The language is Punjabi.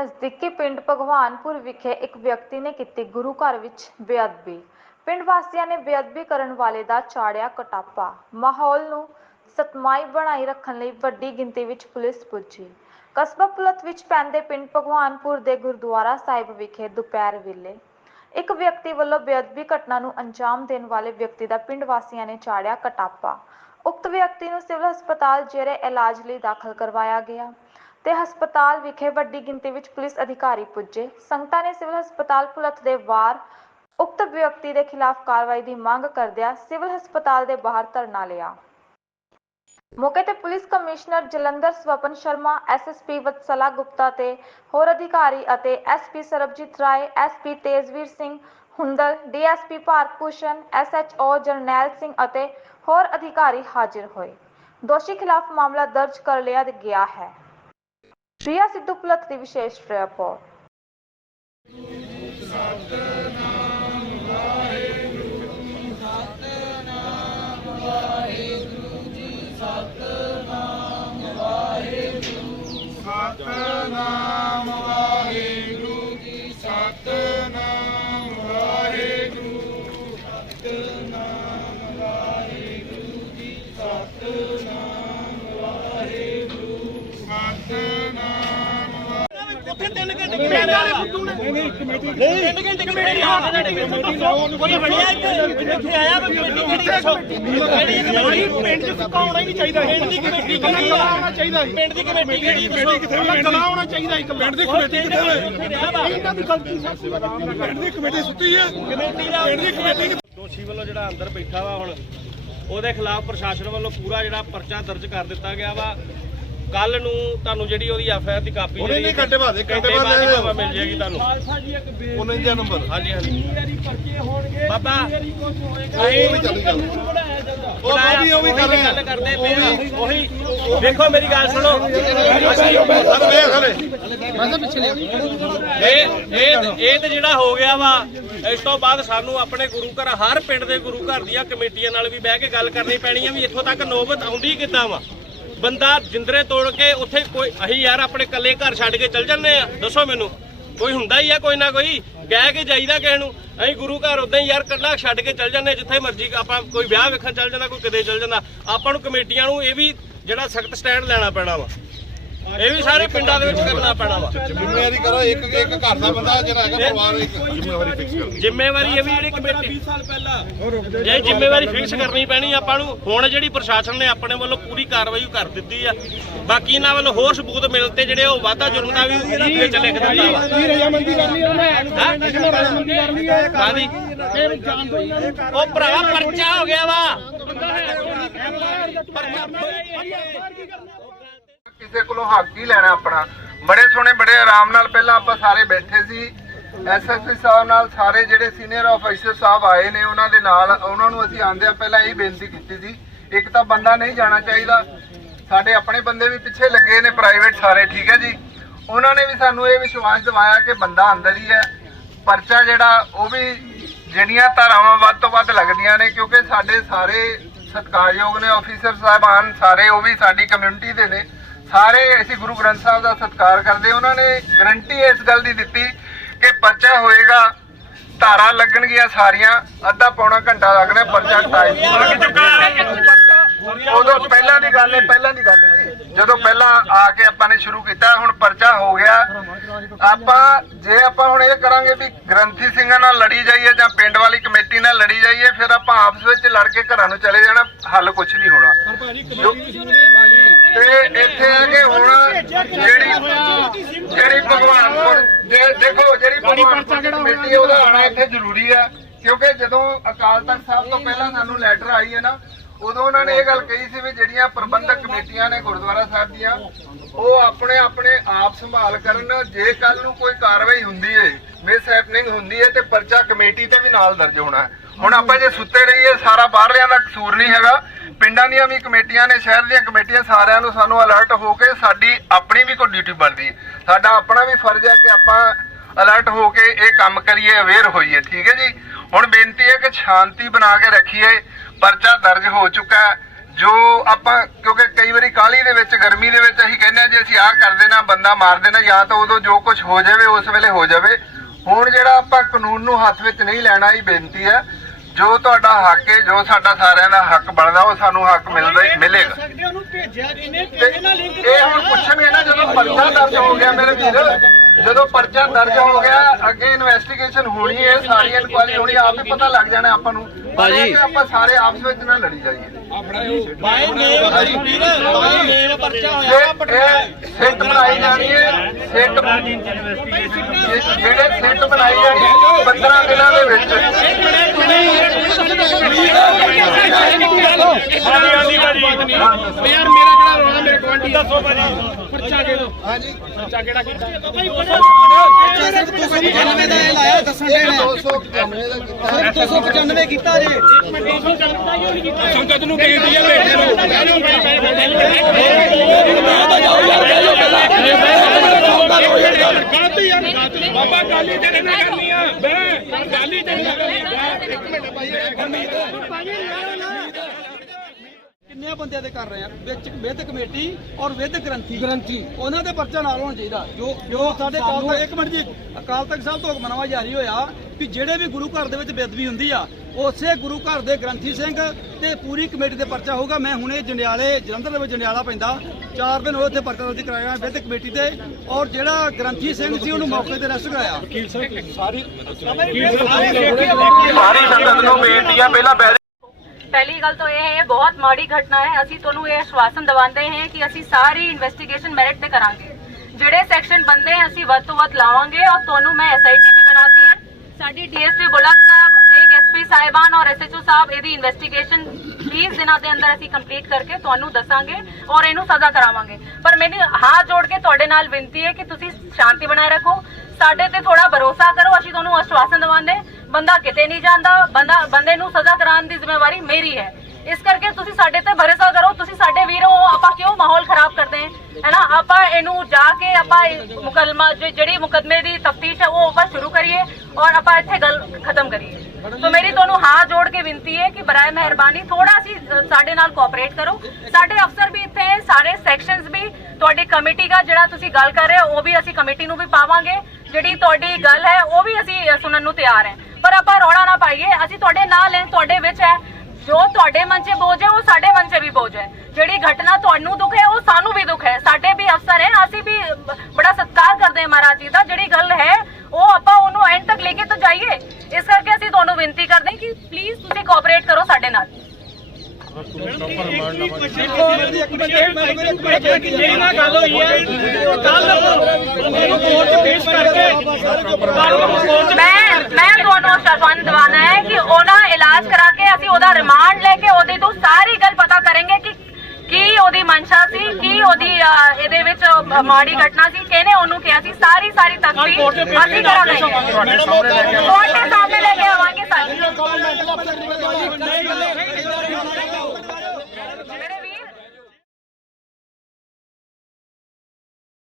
ਨਜ਼ਦੀਕੀ ਪਿੰਡ ਭਗਵਾਨਪੁਰ ਵਿਖੇ ਇੱਕ ਵਿਅਕਤੀ ਨੇ ਕੀਤੀ ਗੁਰੂ ਘਰ ਵਿੱਚ ਬੇਅਦਬੀ। ਪਿੰਡ ਵਾਸੀਆਂ ਨੇ ਬੇਅਦਬੀ ਕਰਨ ਵਾਲੇ ਦਾ ਚਾੜਿਆ ਕਟਾਪਾ। ਮਾਹੌਲ ਨੂੰ ਸਤਮਾਈ ਬਣਾਈ ਰੱਖਣ ਲਈ ਵੱਡੀ ਗਿਣਤੀ ਵਿੱਚ ਪੁਲਿਸ ਪੁੱਜੀ। ਕਸਬਾ ਪੁਲਤ ਵਿੱਚ ਪੈਂਦੇ ਪਿੰਡ ਭਗਵਾਨਪੁਰ ਦੇ ਗੁਰਦੁਆਰਾ ਸਾਹਿਬ ਵਿਖੇ ਦੁਪਹਿਰ ਵੇਲੇ ਇੱਕ ਵਿਅਕਤੀ ਵੱਲੋਂ ਬੇਅਦਬੀ ਘਟਨਾ ਨੂੰ ਅੰਜਾਮ ਦੇਣ ਵਾਲੇ ਵਿਅਕਤੀ ਦਾ ਪਿੰਡ ਵਾਸੀਆਂ ਨੇ ਚਾੜਿਆ ਕਟਾਪਾ। ਉਕਤ ਵਿਅਕਤੀ ਨੂੰ ਸਿਵਲ ਹਸਪਤਾਲ ਜੇਰੇ ਇਲਾਜ ਲਈ ਦਾਖਲ ਕਰਵਾਇਆ ਗਿਆ। ਤੇ ਹਸਪਤਾਲ ਵਿਖੇ ਵੱਡੀ ਗਿਣਤੀ ਵਿੱਚ ਪੁਲਿਸ ਅਧਿਕਾਰੀ ਪੁੱਜੇ। ਸੰਗਤਾਂ ਨੇ ਸਿਵਲ ਹਸਪਤਾਲ ਪੁਲਤ ਦੇ ਵਾਰ ਉਕਤ ਵਿਅਕਤੀ ਦੇ ਖਿਲਾਫ ਕਾਰਵਾਈ ਦੀ ਮੰਗ ਕਰਦਿਆਂ ਸਿਵਲ ਹਸਪਤਾਲ ਦੇ ਬਾਹਰ ਧਰਨਾ ਲਿਆ। ਮੌਕੇ ਤੇ police commissioner Jalandhar Swapan Sharma SSP Vatsala Gupta ਤੇ ਹੋਰ ਅਧਿਕਾਰੀ ਅਤੇ SP Sarabjit Rai SP Tejveer Singh Hundal DSP Bharat Bhushan SHO Jarnail Singh ਅਤੇ ਹੋਰ ਅਧਿਕਾਰੀ ਹਾਜ਼ਰ ਹੋਏ। ਦੋਸ਼ੀ ਖਿਲਾਫ ਮਾਮਲਾ ਦਰਜ ਕਰ ਲਿਆ ਗਿਆ ਹੈ। ਪ੍ਰਿਆ ਸਿੱਧੂ ਪੁਲਤ ਦੀ ਵਿਸ਼ੇਸ਼ ਰਿਪੋਰਟ ਸਤਨਾਮ ਉੱਥੇ ਤਿੰਨ ਘੰਟੇ ਕਮੇਟੀ ਵਾਲੇ ਫੁੱਟੂ ਨੇ ਤਿੰਨ ਘੰਟੇ ਕਮੇਟੀ ਹਾਂ ਕੋਈ ਫੜਿਆ ਇੱਥੇ ਆਇਆ ਕੋਈ ਕਮੇਟੀ ਕਿਹੜੀ ਦੱਸੋ ਕਿਹੜੀ ਕਮੇਟੀ ਪਿੰਡ ਚ ਸੁਕਾਉਣਾ ਹੀ ਨਹੀਂ ਚਾਹੀਦਾ ਪਿੰਡ ਦੀ ਕਮੇਟੀ ਕਿਹੜੀ ਆਉਣਾ ਚਾਹੀਦਾ ਪਿੰਡ ਦੀ ਕਮੇਟੀ ਕਿਹੜੀ ਪਿੰਡ ਦੀ ਕਿੱਥੇ ਕਲਾ ਹੋਣਾ ਚਾਹੀਦਾ ਇੱਕ ਪਿੰਡ ਦੀ ਕਮੇਟੀ ਕਿੱਥੇ ਹੋਏ ਇਹਨਾਂ ਦੀ ਗਲਤੀ ਪਿੰਡ ਦੀ ਕਮੇਟੀ ਸੁੱਤੀ ਹੈ ਕਮੇਟੀ ਦਾ ਪਿੰਡ ਦੀ ਕਮੇਟੀ ਦੋਸ਼ੀ ਵੱਲੋਂ ਜਿਹੜਾ ਅੰਦਰ ਬੈਠਾ ਵਾ ਹੁਣ, ਉਹਦੇ ਖਿਲਾਫ ਪ੍ਰਸ਼ਾਸਨ ਵੱਲੋਂ ਪੂਰਾ ਜਿਹੜਾ ਪਰਚਾ ਦਰਜ ਕਰ ਦਿੱਤਾ ਗਿਆ ਵਾ। ਕੱਲ ਨੂੰ ਤੁਹਾਨੂੰ ਜਿਹੜੀ ਉਹਦੀ ਐਫਆਈਆਰ ਦੀ ਕਾਪੀ ਉਹਨੇ ਨਹੀਂ ਜਿਹੜੀ ਘੰਟੇ ਬਾਅਦ, ਘੰਟੇ ਬਾਅਦ ਹੀ ਮਿਲ ਜਾਏਗੀ ਤੁਹਾਨੂੰ। ਖਾਲਸਾ ਜੀ ਇੱਕ ਬੇਨਤੀ ਉਹਨਾਂ ਦਾ ਨੰਬਰ ਹਾਂਜੀ ਹਾਂਜੀ। ਕਿੰਨੀ ਵਾਰੀ ਪਰਚੇ ਹੋਣਗੇ ਬਾਬਾ, ਕਿੰਨੀ ਵਾਰੀ ਕੁਝ ਹੋਏਗਾ ਉਹ ਵੀ ਚੱਲੀ ਗੱਲ। ਉਹ ਵੀ ਉਹ ਵੀ ਕਰ ਰਿਹਾ। ਗੱਲ ਕਰਦੇ ਪਏ ਆ। ਉਹੀ ਦੇਖੋ ਮੇਰੀ ਗੱਲ ਸੁਣੋ। ਸਰ ਵੇਖ ਹਲੇ ਇਹ ਇਹ ਇਹ ਤੇ ਜਿਹੜਾ ਹੋ ਗਿਆ ਵਾ ਇਸ ਤੋਂ ਬਾਅਦ ਸਾਨੂੰ ਆਪਣੇ ਗੁਰੂ ਘਰ ਹਰ ਪਿੰਡ ਦੇ ਗੁਰੂ ਘਰ ਦੀਆਂ ਕਮੇਟੀਆਂ ਨਾਲ ਵੀ ਬਹਿ ਕੇ ਗੱਲ ਕਰਨੀ ਪੈਣੀ ਆ ਵੀ ਇੱਥੋਂ ਤੱਕ ਨੌਬਤ ਆਉਂਦੀ ਕਿੱਦਾਂ ਵਾ? ਬੰਦਾ ਜਿੰਦਰੇ ਤੋੜ ਕੇ ਉੱਥੇ ਕੋਈ, ਅਸੀਂ ਯਾਰ ਆਪਣੇ ਇਕੱਲੇ ਘਰ ਛੱਡ ਕੇ ਚੱਲ ਜੰਨੇ ਆ ਦੱਸੋ ਮੈਨੂੰ, ਕੋਈ ਹੁੰਦਾ ਹੀ ਆ ਕੋਈ ਨਾ ਕੋਈ? ਕਹਿ ਕੇ ਜਾਈਦਾ ਕਿਸੇ ਨੂੰ। ਅਸੀਂ ਗੁਰੂ ਘਰ ਉਦਾਂ ਹੀ ਯਾਰ ਕੱਲਾ ਛੱਡ ਕੇ ਚੱਲ ਜੰਨੇ ਜਿੱਥੇ ਮਰਜ਼ੀ ਆਪਾਂ ਕੋਈ ਵਿਆਹ ਵੇਖਣ ਚੱਲ ਜਾਂਦਾ, ਕੋਈ ਕਿਤੇ ਚੱਲ ਜਾਂਦਾ। ਆਪਾਂ ਨੂੰ ਕਮੇਟੀਆਂ ਨੂੰ ਇਹ ਵੀ ਜਿਹੜਾ ਸਖਤ ਸਟੈਂਡ ਲੈਣਾ ਪੈਣਾ ਵਾ। ਇਹ ਵੀ ਸਾਰੇ ਪਿੰਡਾਂ ਦੇ ਵਿੱਚ ਕਰਨਾ ਪੈਣਾ ਵਾ ਜ਼ਿੰਮੇਵਾਰੀ ਕਰੋ ਇੱਕ ਇੱਕ ਘਰ ਦਾ ਬੰਦਾ ਜਿਹੜਾ ਹੈਗਾ ਪਰਿਵਾਰ ਇੱਕ ਜ਼ਿੰਮੇਵਾਰੀ ਫਿਕਸ ਕਰੋ ਜ਼ਿੰਮੇਵਾਰੀ ਇਹ ਵੀ ਜਿਹੜੀ ਕਮੇਟੀ 20 ਸਾਲ ਪਹਿਲਾਂ ਇਹ ਜ਼ਿੰਮੇਵਾਰੀ ਫਿਕਸ ਕਰਨੀ ਪੈਣੀ ਆਪਾਂ ਨੂੰ ਹੁਣ ਜਿਹੜੀ ਪ੍ਰਸ਼ਾਸਨ ਨੇ ਆਪਣੇ ਵੱਲੋਂ ਪੂਰੀ ਕਾਰਵਾਈ ਕਰ ਦਿੱਤੀ ਆ ਬਾਕੀ ਇਹਨਾਂ ਵੱਲੋਂ ਹੋਰ ਸਬੂਤ ਮਿਲਤੇ ਜਿਹੜੇ ਉਹ ਵਾਧਾ ਜੁਰਮ ਦਾ ਵੀ ਵਿੱਚ ਲਿਖ ਦਿੱਤਾ ਵਾ ਜੀ ਰਜਾਮੰਦੀ ਕਰ ਲਈ ਉਹਨੇ ਹੈਂ? ਰਜਾਮੰਦੀ ਕਰ ਲਈ ਹੈ ਕਾਹਦੀ ਫਿਰ ਜਾਣ ਦੋ ਇਹਨਾਂ ਨੂੰ ਉਹ ਭਰਾਵਾ ਪਰਚਾ ਹੋ ਗਿਆ ਵਾ ਕਿਸੇ ਕੋਲੋਂ ਹੱਕ ਹੀ ਲੈਣਾ ਆਪਣਾ। ਬੜੇ ਸੋਹਣੇ, ਬੜੇ ਆਰਾਮ ਨਾਲ ਪਹਿਲਾਂ ਆਪਾਂ ਸਾਰੇ ਬੈਠੇ ਸੀ। ਐਸਐਸਪੀ ਸਾਹਿਬ ਨਾਲ ਸਾਰੇ ਜਿਹੜੇ ਸੀਨੀਅਰ ਆਫੀਸਰ ਸਾਹਿਬ ਆਏ ਨੇ, ਉਹਨਾਂ ਦੇ ਨਾਲ, ਉਹਨਾਂ ਨੂੰ ਅਸੀਂ ਆਂਦਿਆਂ ਪਹਿਲਾਂ ਇਹ ਬੇਨਤੀ ਕੀਤੀ ਸੀ, ਇੱਕ ਤਾਂ ਬੰਦਾ ਨਹੀਂ ਜਾਣਾ ਚਾਹੀਦਾ। ਸਾਡੇ ਆਪਣੇ ਬੰਦੇ ਵੀ ਪਿੱਛੇ ਲੱਗੇ ਨੇ ਪ੍ਰਾਈਵੇਟ ਸਾਰੇ, ਠੀਕ ਹੈ ਜੀ? ਉਹਨਾਂ ਨੇ ਵੀ ਸਾਨੂੰ ਇਹ ਵਿਸ਼ਵਾਸ ਦਿਵਾਇਆ ਕਿ ਬੰਦਾ ਅੰਦਰ ਹੀ ਹੈ। ਪਰਚਾ ਜਿਹੜਾ, ਉਹ ਵੀ ਜਿਹੜੀਆਂ ਧਾਰਾਵਾਂ ਵੱਧ ਤੋਂ ਵੱਧ ਲੱਗਦੀਆਂ ਨੇ, ਕਿਉਂਕਿ ਸਾਡੇ ਸਾਰੇ ਸਤਿਕਾਰਯੋਗ ਨੇ ਆਫੀਸਰ ਸਾਹਿਬਾਨ ਸਾਰੇ, ਉਹ ਵੀ ਸਾਡੀ ਕਮਿਊਨਿਟੀ ਦੇ ਨੇ। ਸਾਰੇ ਅਸੀਂ ਗੁਰੂ ਗ੍ਰੰਥ ਸਾਹਿਬ ਦਾ ਸਤਿਕਾਰ ਕਰਦੇ ਉਹਨਾਂ ਨੇ ਗਰੰਟੀ ਇਸ ਗੱਲ ਦੀ ਦਿੱਤੀ ਕਿ ਪਰਚਾ ਹੋਏਗਾ ਧਾਰਾ ਲੱਗਣਗੀਆਂ ਸਾਰੀਆਂ ਅੱਧਾ ਪੌਣਾ ਘੰਟਾ ਲੱਗਣਾ ਪਰਚਾ ਟਾਈਮ ਉਦੋਂ ਪਹਿਲਾਂ ਦੀ ਗੱਲ ਹੈ ਪਹਿਲਾਂ ਦੀ ਗੱਲ ਹੈ ਜੀ। ਜਦੋਂ ਪਹਿਲਾਂ ਆ ਕੇ ਆਪਾਂ ਨੇ ਸ਼ੁਰੂ ਕੀਤਾ ਹੁਣ ਪਰਚਾ ਹੋ ਗਿਆ। ਆਪਾਂ ਜੇ ਆਪਾਂ ਹੁਣ ਇਹ ਕਰਾਂਗੇ ਵੀ ਗ੍ਰੰਥੀ ਸਿੰਘਾਂ ਨਾਲ ਲੜੀ ਜਾਈਏ ਜਾਂ ਪਿੰਡ ਵਾਲੀ ਕਮੇਟੀ ਨਾਲ ਲੜੀ ਜਾਈਏ ਫਿਰ ਆਪਾਂ ਆਪਸ ਵਿੱਚ ਲੜ ਕੇ ਘਰਾਂ ਨੂੰ ਚਲੇ ਜਾਣਾ ਹੱਲ ਕੁਝ ਨਹੀਂ ਹੋਣਾ ਤੇ ਇੱਥੇ ਆ ਕਿ ਹੁਣ ਜਿਹੜੀ ਜਿਹੜੀ ਭਗਵਾਨਪੁਰ ਜੇ ਦੇਖੋ ਜਿਹੜੀ ਭਗਵਾਨਪੁਰ ਉਹਦਾ ਆਣਾ ਇੱਥੇ ਜ਼ਰੂਰੀ ਹੈ, ਕਿਉਂਕਿ ਜਦੋਂ ਅਕਾਲ ਤਖਤ ਸਾਹਿਬ ਤੋਂ ਪਹਿਲਾਂ ਸਾਨੂੰ ਲੈਟਰ ਆਈ ਹੈ ਨਾ, ਉਦੋਂ ਉਹਨਾਂ ਨੇ ਇਹ ਗੱਲ ਕਹੀ ਸੀ ਵੀ ਜਿਹੜੀਆਂ ਪ੍ਰਬੰਧਕ ਕਮੇਟੀਆਂ ਨੇ ਗੁਰਦੁਆਰਾ ਸਾਹਿਬ ਦੀਆਂ, ਉਹ ਆਪਣੇ ਆਪਣੇ ਆਪ ਸੰਭਾਲ ਕਰਨ, ਜੇ ਕੱਲ ਨੂੰ ਕੋਈ ਕਾਰਵਾਈ ਹੁੰਦੀ ਹੈ ਮਿਸ ਹੈਪਨਿੰਗ ਹੁੰਦੀ ਹੈ ਤੇ ਪਰਚਾ ਕਮੇਟੀ ਤੇ ਵੀ ਨਾਲ ਦਰਜ ਹੋਣਾ ਹੁਣ ਆਪਾਂ ਜੇ ਸੁੱਤੇ ਰਹੀਏ, ਸਾਰਾ ਬਾਹਰਲਿਆਂ ਦਾ ਕਸੂਰ ਨਹੀਂ ਹੈਗਾ, ਪਿੰਡਾਂ ਦੀਆਂ ਵੀ ਕਮੇਟੀਆਂ ਨੇ, ਸ਼ਹਿਰ ਦੀਆਂ ਕਮੇਟੀਆਂ, ਸਾਰਿਆਂ ਨੂੰ ਸਾਨੂੰ ਅਲਰਟ ਹੋ ਕੇ ਸਾਡੀ ਆਪਣੀ ਵੀ ਕੋਈ ਡਿਊਟੀ ਬਣਦੀ ਸਾਡਾ ਆਪਣਾ ਵੀ ਫਰਜ਼ ਹੈ ਕਿ ਆਪਾਂ ਅਲਰਟ ਹੋ ਕੇ ਇਹ ਕੰਮ ਕਰੀਏ ਅਵੇਅਰ ਹੋਈਏ ਠੀਕ ਹੈ ਜੀ? ਹੁਣ ਬੇਨਤੀ ਹੈ ਕਿ ਸ਼ਾਂਤੀ ਬਣਾ ਕੇ ਰੱਖੀਏ ਪਰਚਾ ਦਰਜ ਹੋ ਚੁੱਕਾ ਜੋ ਆਪਾਂ ਕਿਉਂਕਿ ਕਈ ਵਾਰੀ ਕਾਲੀ ਦੇ ਵਿੱਚ ਗਰਮੀ ਦੇ ਵਿੱਚ ਅਸੀਂ ਕਹਿੰਦੇ ਆ ਜੇ ਅਸੀਂ ਆਹ ਕਰ ਦੇਣਾ ਬੰਦਾ ਮਾਰ ਦੇਣਾ ਜਾਂ ਤਾਂ ਉਦੋਂ ਜੋ ਕੁਝ ਹੋ ਜਾਵੇ ਉਸ ਵੇਲੇ ਹੋ ਜਾਵੇ। ਹੁਣ ਜਿਹੜਾ ਆਪਾਂ ਕਾਨੂੰਨ ਨੂੰ ਹੱਥ ਵਿੱਚ ਨਹੀਂ ਲੈਣਾ ਇਹ ਬੇਨਤੀ ਹੈ। ਜੋ ਤੁਹਾਡਾ ਹੱਕ ਹੈ ਜੋ ਸਾਡਾ ਸਾਰਿਆਂ ਦਾ ਹੱਕ ਬਣਦਾ ਉਹ ਸਾਨੂੰ ਹੱਕ ਮਿਲਦਾ ਹੀ ਮਿਲੇਗਾ ਇਹ ਹੁਣ ਪੁੱਛਣਗੇ ਨਾ ਜਦੋਂ ਪਰਚਾ ਦਰਜ ਹੋ ਗਿਆ ਮੇਰੇ ਵੀਰ। ਜਦੋਂ ਪਰਚਾ ਦਰਜ ਹੋ ਗਿਆ ਅੱਗੇ ਇਨਵੈਸਟੀਗੇਸ਼ਨ ਹੋਣੀ ਹੈ ਸਾਰੀ ਇਨਕੁਆਇਰੀ ਹੋਣੀ ਹੈ, ਆਪ ਹੀ ਪਤਾ ਲੱਗ ਜਾਣਾ ਆਪਾਂ ਨੂੰ। ਭਾਜੀ। ਆਪਾਂ ਸਾਰੇ ਆਪਸ ਵਿੱਚ ਨਾ ਲੜੀ ਜਾਈਏ। ਬਾਈ ਨੇਮ ਵੀਰ ਬਾਈ ਨੇਮ ਪਰਚਾ ਹੋਇਆ ਸਿੱਟ ਇਹ ਸਿੱਟ ਬਣਾਈ ਜਾਣੀ ਹੈ ਸਿੱਟ ਜਿਹੜੇ ਸਿੱਟ ਬਣਾਈ ਜਾਣੀ ਹੈ 15 ਦਿਨਾਂ ਦੇ ਵਿੱਚ। ਯਾਰ ਮੇਰਾ ਕਿਹੜਾ ਰੋਣਾ ਮੇਰੇ ਗਵਾਂਢੀ ਦੱਸੋ। ਭਾਜੀ ਪਰਚਾ ਦੇ ਦਿਓ। ਹਾਂਜੀ। ਪਰਚਾ ਕਿਹੜਾ ਕੀਤਾ? ਭਾਈ ਸੰਗਤ ਨੂੰ। ਬੇਨਤੀ ਹੈ ਬੈਠੇ ਰਹੋ ਗੱਲ ਤੇ ਯਾਰ ਬਾਬਾ ਗਾਲੀ ਤੇਰੇ ਨਾਲ ਕਰਨੀ ਆ। ਬੈ ਗਾਲੀ ਤੇਰੇ ਨਾਲ ਕਰਨੀ ਆ। ਇੱਕ ਮਿੰਟ ਭਾਈ। ਕਿੰਨੇ ਬੰਦਿਆਂ ਦੇ ਕਰ ਰਹੇ ਆ? ਵਿੱਚ ਵਿਦ ਕਮੇਟੀ ਔਰ ਵਿਦ ਗ੍ਰੰਥੀ। ਗ੍ਰੰਥੀ। ਉਹਨਾਂ ਦੇ ਪਰਚਾ ਨਾਲ ਹੋਣਾ ਚਾਹੀਦਾ। ਜੋ ਜੋ ਸਾਡੇ ਕਾਲ ਤੱਕ ਇੱਕ ਮਿੰਟ ਜੀ ਅਕਾਲ ਤਖਤ ਸਾਹਿਬ ਤੋਂ ਹੁਕਮਨਾਮਾ ਜਾਰੀ ਹੋਇਆ ਵੀ ਜਿਹੜੇ ਵੀ ਗੁਰੂ ਘਰ ਦੇ ਵਿੱਚ ਬੇਦਬੀ ਹੁੰਦੀ ਆ ਉਸੇ ਗੁਰੂ ਘਰ ਦੇ ਗ੍ਰੰਥੀ ਸਿੰਘ ਤੇ ਪੂਰੀ ਕਮੇਟੀ ਦੇ ਪਰਚਾ ਹੋਊਗਾ। ਮੈਂ ਹੁਣੇ ਜੰਡਿਆਲੇ ਜਲੰਧਰ ਦੇ ਵਿੱਚ ਜੰਡਿਆਲਾ ਪੈਂਦਾ। ਚਾਰ ਦਿਨ ਹੋਏ ਉੱਥੇ ਪਰਚਾ ਦਰਜ ਕਰਾਇਆ ਵਿਦ ਕਮੇਟੀ ਤੇ ਔਰ ਜਿਹੜਾ ਗ੍ਰੰਥੀ ਸਿੰਘ ਸੀ ਉਹਨੂੰ ਮੌਕੇ ਤੇ ਅਰੈਸਟ ਕਰਾਇਆ। ਸਾਰੀ ਸੰਗਤ ਨੂੰ ਬੇਨਤੀ ਆ ਪਹਿਲਾਂ ਬੈ ਪਹਿਲੀ ਗੱਲ ਤਾਂ ਇਹ ਹੈ, ਇਹ ਬਹੁਤ ਮਾੜੀ ਘਟਨਾ ਹੈ। ਅਸੀਂ ਤੁਹਾਨੂੰ ਇਹ ਆਸ਼ਵਾਸਨ ਦਿਵਾਉਂਦੇ ਹਾਂ ਕਿ ਅਸੀਂ ਸਾਰੀ ਇਨਵੈਸਟੀਗੇਸ਼ਨ ਮੈਰਿਟ ਤੇ ਕਰਾਂਗੇ। ਜਿਹੜੇ ਸੈਕਸ਼ਨ ਬੰਦੇ ਅਸੀਂ ਵੱਧ ਤੋਂ ਵੱਧ ਲਾਵਾਂਗੇ ਔਰ ਤੁਹਾਨੂੰ ਮੈਂ ਐਸਆਈਟੀ ਵੀ ਬਣਾਤੀ ਹੈ। ਸਾਡੀ ਡੀਐਸਪੀ ਬੁਲਕ ਸਾਹਿਬ, ਇੱਕ ਐਸਪੀ ਸਾਹਿਬਾਨ ਔਰ ਐਸਐਚਓ ਸਾਹਿਬ, ਇਹਦੀ ਇਨਵੈਸਟੀਗੇਸ਼ਨ 20 ਦਿਨਾਂ ਦੇ ਅੰਦਰ ਅਸੀਂ ਕੰਪਲੀਟ ਕਰਕੇ ਤੁਹਾਨੂੰ ਦੱਸਾਂਗੇ ਔਰ ਇਹਨੂੰ ਸਜ਼ਾ ਕਰਾਵਾਂਗੇ। ਪਰ ਮੈਨੂੰ ਹੱਥ ਜੋੜ ਕੇ ਤੁਹਾਡੇ ਨਾਲ ਬੇਨਤੀ ਹੈ ਕਿ ਤੁਸੀਂ ਸ਼ਾਂਤੀ ਬਣਾਏ ਰੱਖੋ। ਸਾਡੇ ਤੇ ਥੋੜਾ ਭਰੋਸਾ ਕਰੋ, ਅਸੀਂ ਤੁਹਾਨੂੰ ਆਸ਼ਵਾਸਨ ਦਵਾਉਂਦੇ ਬੰਦਾ ਕਿਤੇ ਨਹੀਂ ਜਾਂਦਾ, ਬੰਦਾ, ਬੰਦੇ ਨੂੰ ਸਜ਼ਾ ਕਰਾਉਣ ਦੀ ਜ਼ਿੰਮੇਵਾਰੀ ਮੇਰੀ ਹੈ। ਇਸ ਕਰਕੇ ਤੁਸੀਂ ਸਾਡੇ ਤੇ ਭਰੋਸਾ ਕਰੋ, ਤੁਸੀਂ ਸਾਡੇ ਵੀਰ ਹੋ, ਆਪਾਂ ਕਿਉਂ ਮਾਹੌਲ ਖਰਾਬ ਕਰਦੇ ਹਾਂ? ਹੈ ਆਪਾਂ ਇਹਨੂੰ ਜਾ ਕੇ ਆਪਾਂ ਇਹ ਮੁਕੱਦਮਾ ਜਿਹੜੀ ਮੁਕੱਦਮੇ ਦੀ ਤਫਤੀਸ਼ ਹੈ, ਉਹ ਆਪਾਂ ਸ਼ੁਰੂ ਕਰੀਏ ਔਰ ਆਪਾਂ ਇੱਥੇ ਗੱਲ ਖਤਮ ਕਰੀਏ। ਸੋ ਮੇਰੀ ਤੁਹਾਨੂੰ ਹੱਥ ਜੋੜ ਕੇ ਬੇਨਤੀ ਹੈ ਕਿ ਬਰਾਏ ਮਿਹਰਬਾਨੀ ਥੋੜਾ ਸੀ ਸਾਡੇ ਨਾਲ ਕੋਆਪਰੇਟ ਕਰੋ। ਸਾਡੇ ਅਫਸਰ ਵੀ ਇੱਥੇ ਸਾਰੇ ਸੈਕਸ਼ਨਸ ਵੀ, ਤੁਹਾਡੀ ਕਮੇਟੀ ਦਾ ਜਿਹੜਾ ਤੁਸੀਂ ਗੱਲ ਕਰ ਰਹੇ ਹੋ, ਉਹ ਵੀ ਅਸੀਂ ਕਮੇਟੀ ਨੂੰ ਵੀ ਪਾਵਾਂਗੇ। ਜਿਹੜੀ ਤੁਹਾਡੀ ਗੱਲ ਹੈ, ਉਹ ਵੀ ਅਸੀਂ ਸੁਣਨ ਨੂੰ ਤਿਆਰ ਹੈ। ਪਰ ਆਪਾਂ ਰੌਲਾ ਨਾ ਪਾਈਏ। ਅਸੀਂ ਤੁਹਾਡੇ ਨਾਲ ਹੈ, ਤੁਹਾਡੇ ਵਿੱਚ ਹੈ। ਜੋ ਤੁਹਾਡੇ ਮਨ 'ਚ ਬੋਝ ਹੈ, ਉਹ ਸਾਡੇ ਮਨ 'ਚ ਵੀ ਬੋਝ ਹੈ। ਜਿਹੜੀ ਘਟਨਾ ਤੁਹਾਨੂੰ ਦੁੱਖ ਹੈ, ਉਹ ਸਾਨੂੰ ਵੀ ਦੁੱਖ ਹੈ। ਸਾਡੇ ਵੀ ਅਫਸਰ ਹੈ, ਅਸੀਂ ਵੀ ਬੜਾ ਸਤਿਕਾਰ ਕਰਦੇ ਹਾਂ ਮਹਾਰਾਜ ਜੀ ਦਾ। ਜਿਹੜੀ ਗੱਲ ਹੈ, ਉਹ ਆਪਾਂ ਉਹਨੂੰ ਐਂਡ ਤੱਕ ਲੈ ਕੇ ਤਾਂ ਜਾਈਏ। ਇਸ ਕਰਕੇ ਅਸੀਂ ਤੁਹਾਨੂੰ ਬੇਨਤੀ ਕਰਦੇ ਹਾਂ ਕਿ ਪਲੀਜ਼ ਤੁਸੀਂ ਕੋਆਪਰੇਟ ਕਰੋ ਸਾਡੇ ਨਾਲ। ਨਾਲ ਗੱਲ ਹੋਈ ਹੈ ਕੱਲ ਉਹਨੂੰ ਕੋਰਟ ਪੇਸ਼ ਕਰਕੇ ਕੱਲ ਮੈਂ ਮੈਂ ਤੁਹਾਨੂੰ ਆਸ਼ਵਾਸਨ ਦਿਵਾਨਾ ਹੈ ਕਿ ਉਹਦਾ ਇਲਾਜ ਕਰਾ ਕੇ ਅਸੀਂ ਉਹਦਾ ਰਿਮਾਂਡ ਲੈ ਕੇ ਉਹਦੇ ਤੋਂ ਸਾਰੀ ਗੱਲ ਪਤਾ ਕਰਾਂਗੇ ਕਿ ਕੀ ਉਹਦੀ ਮਨਸ਼ਾ ਸੀ ਕੀ ਉਹਦੀ ਇਹਦੇ ਵਿੱਚ ਮਾੜੀ ਘਟਨਾ ਸੀ ਕਿਹਨੇ ਉਹਨੂੰ ਕਿਹਾ ਸੀ ਸਾਰੀ ਸਾਰੀ ਤਫਤੀਸ਼ ਅਸੀਂ ਕਰਾਂਗੇ ਸਾਹਮਣੇ ਲੈ ਕੇ ਆਵਾਂਗੇ